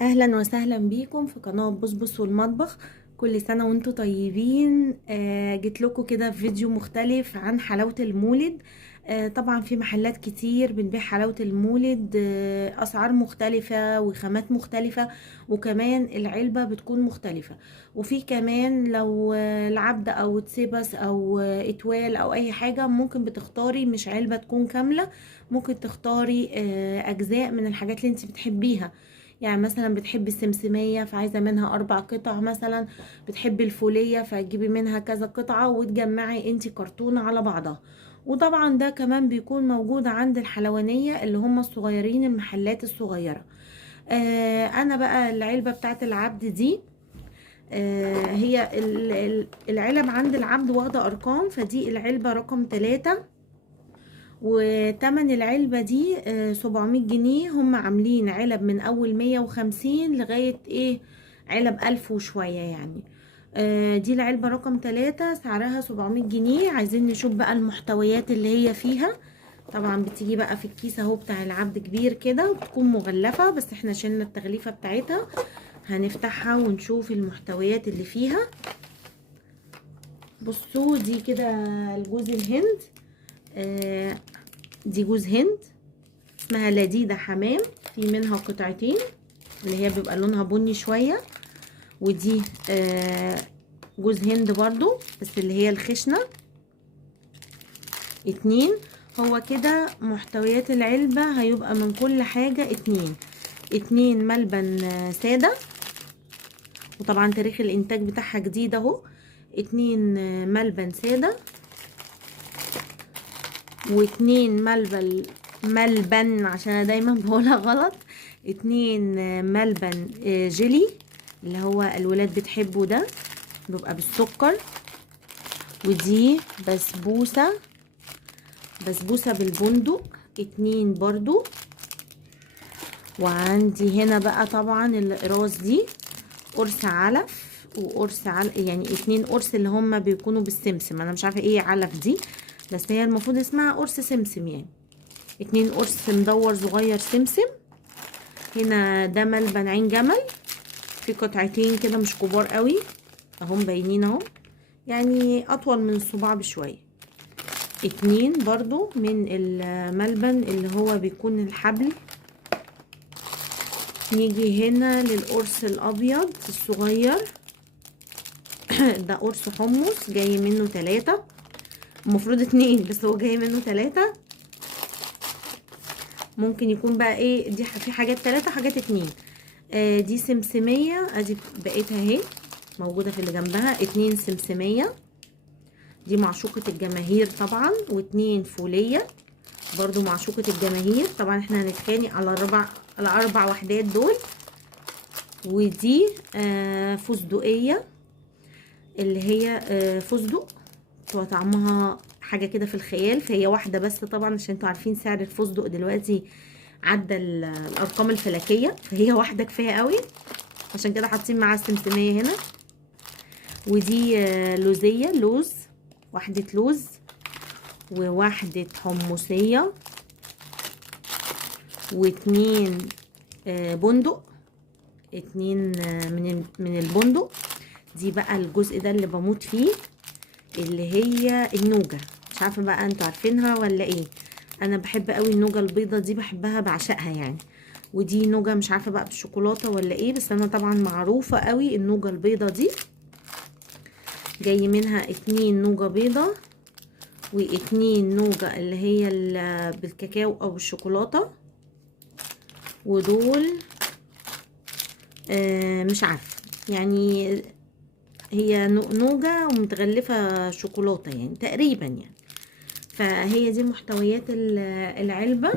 اهلا وسهلا بيكم في قناة بصبص والمطبخ. كل سنة وانتم طيبين. جيت لكم كده في فيديو مختلف عن حلاوة المولد. طبعا في محلات كتير بتبيع حلاوة المولد، اسعار مختلفة وخامات مختلفة، وكمان العلبة بتكون مختلفة. وفي كمان لو العبد او تسيبس او اتوال او اي حاجة، ممكن بتختاري مش علبة تكون كاملة، ممكن تختاري اجزاء من الحاجات اللي انت بتحبيها. يعني مثلا بتحبي السمسمية فعايزة منها 4 قطع، مثلا بتحبي الفولية فتجيبي منها كذا قطعة وتجمعي انتي كرتونة على بعضها. وطبعا ده كمان بيكون موجود عند الحلوانية اللي هم الصغيرين، المحلات الصغيرة. انا بقى العلبة بتاعت العبد دي، هي العلب عند العبد واخدة ارقام، فدي العلبة رقم 3. وتمن العلبة دي 700 جنيه. هم عاملين علب من أول 150 لغاية ايه، علب 1000 وشوية يعني. دي العلبة رقم 3 سعرها 700 جنيه. عايزين نشوف بقى المحتويات اللي هي فيها. طبعا بتيجي بقى في الكيس اهو بتاع العبد كبير كده، وبتكون مغلفة، بس احنا شلنا التغليفة بتاعتها. هنفتحها ونشوف المحتويات اللي فيها. بصوا دي كده الجوز الهند. آه، دي جوز هند اسمها لذيذة حمام، في منها قطعتين اللي هي بيبقى لونها بني شوية. ودي جوز هند برضو بس اللي هي الخشنة 2. هو كده محتويات العلبة هيبقى من كل حاجة 2 ملبن سادة، وطبعا تاريخ الانتاج بتاعها جديد اهو. 2 ملبن سادة، واتنين ملبن عشان انا دايما بقولها غلط. 2 ملبن جيلي اللي هو الولاد بتحبه، ده بيبقى بالسكر. ودي بسبوسة بالبندق 2 برضو. وعندي هنا بقى طبعا القراص دي قرص علف وقرص يعني 2 قرص اللي هما بيكونوا بالسمسم. انا مش عارفة ايه علف دي، بس هي المفروض اسمها قرص سمسم يعني. 2 قرص مدور صغير سمسم. هنا ده ملبن عين جمل، في قطعتين كده مش كبار قوي اهم باينين اهو، يعني اطول من الصباع بشوية. 2 برضو من الملبن اللي هو بيكون الحبل. نيجي هنا للقرص الابيض الصغير ده قرص حمص جاي منه 3، المفروض 2 بس هو جاي منه 3. ممكن يكون بقى ايه، دي في حاجات 3 حاجات 2. دي سمسمية ادي بقيتها اهي موجودة في اللي جنبها. 2 سمسمية دي معشوقة الجماهير طبعا، و2 فولية برضو معشوقة الجماهير طبعا. احنا هنتخانق على الاربع وحدات دول. ودي فستقية اللي هي فستق طعمها حاجة كده في الخيال، فهي واحدة بس طبعا عشان انتوا عارفين سعر الفستق دلوقتي عدى الارقام الفلكية، فهي واحدة كفاية قوي، عشان كده حاطين معاها السمسمية هنا. ودي لوزية، لوز، واحدة لوز وواحدة حمصية، و2 بندق، 2 من البندق. دي بقى الجزء ده اللي بموت فيه، اللي هي النوجة. مش عارفة بقى انتوا عارفينها ولا ايه، انا بحب قوي النوجة البيضة دي، بحبها بعشقها يعني. ودي نوجة مش عارفة بقى بالشوكولاتة ولا ايه، بس انا طبعا معروفة قوي النوجة البيضة دي. جاي منها 2 نوجة بيضة، و2 نوجة اللي هي بالكاكاو او بالشوكولاتة. ودول مش عارفة يعني، هي نوجة ومتغلفة شوكولاتة يعني تقريبا يعني. فهي دي محتويات العلبة.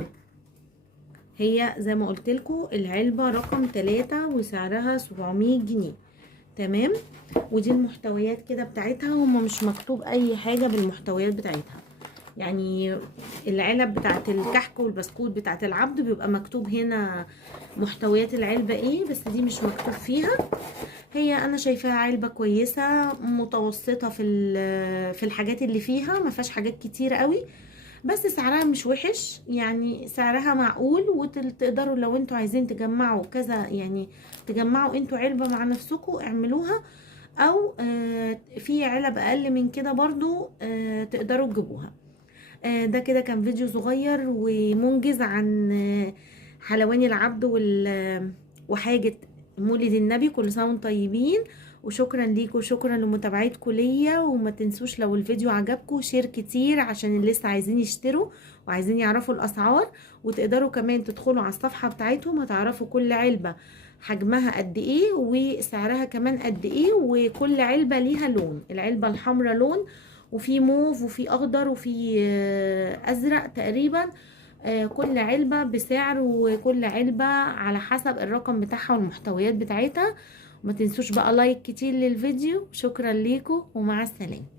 هي زي ما قلت لكم العلبة رقم 3 وسعرها 700 جنيه. تمام. ودي المحتويات كده بتاعتها، هما مش مكتوب اي حاجة بالمحتويات بتاعتها يعني. العلب بتاعت الكحك والبسكوت بتاعت العبد بيبقى مكتوب هنا محتويات العلبة ايه، بس دي مش مكتوب فيها. هي انا شايفاها علبة كويسة متوسطة في الحاجات اللي فيها، ما فيهاش حاجات كتير قوي. بس سعرها مش وحش، يعني سعرها معقول، وتقدروا لو انتوا عايزين تجمعوا كذا، يعني تجمعوا انتوا علبة مع نفسكم اعملوها، او في علب اقل من كده برضو تقدروا تجيبوها. ده كده كان فيديو صغير ومنجز عن حلواني العبد وحاجة مولد النبي. كل سنة وانتم طيبين، وشكرا ليكم، شكرا لمتابعتكم ليا. وما تنسوش لو الفيديو عجبكم شير كتير عشان اللي لسه عايزين يشتروا وعايزين يعرفوا الاسعار. وتقدروا كمان تدخلوا على الصفحة بتاعتهم، هتعرفوا كل علبة حجمها قد ايه وسعرها كمان قد ايه، وكل علبة ليها لون. العلبة الحمراء لون، وفي موف وفي اخضر وفي ازرق تقريبا. كل علبة بسعر، وكل علبة على حسب الرقم بتاعها والمحتويات بتاعتها. وما تنسوش بقى لايك كتير للفيديو. شكرا ليكم ومع السلامة.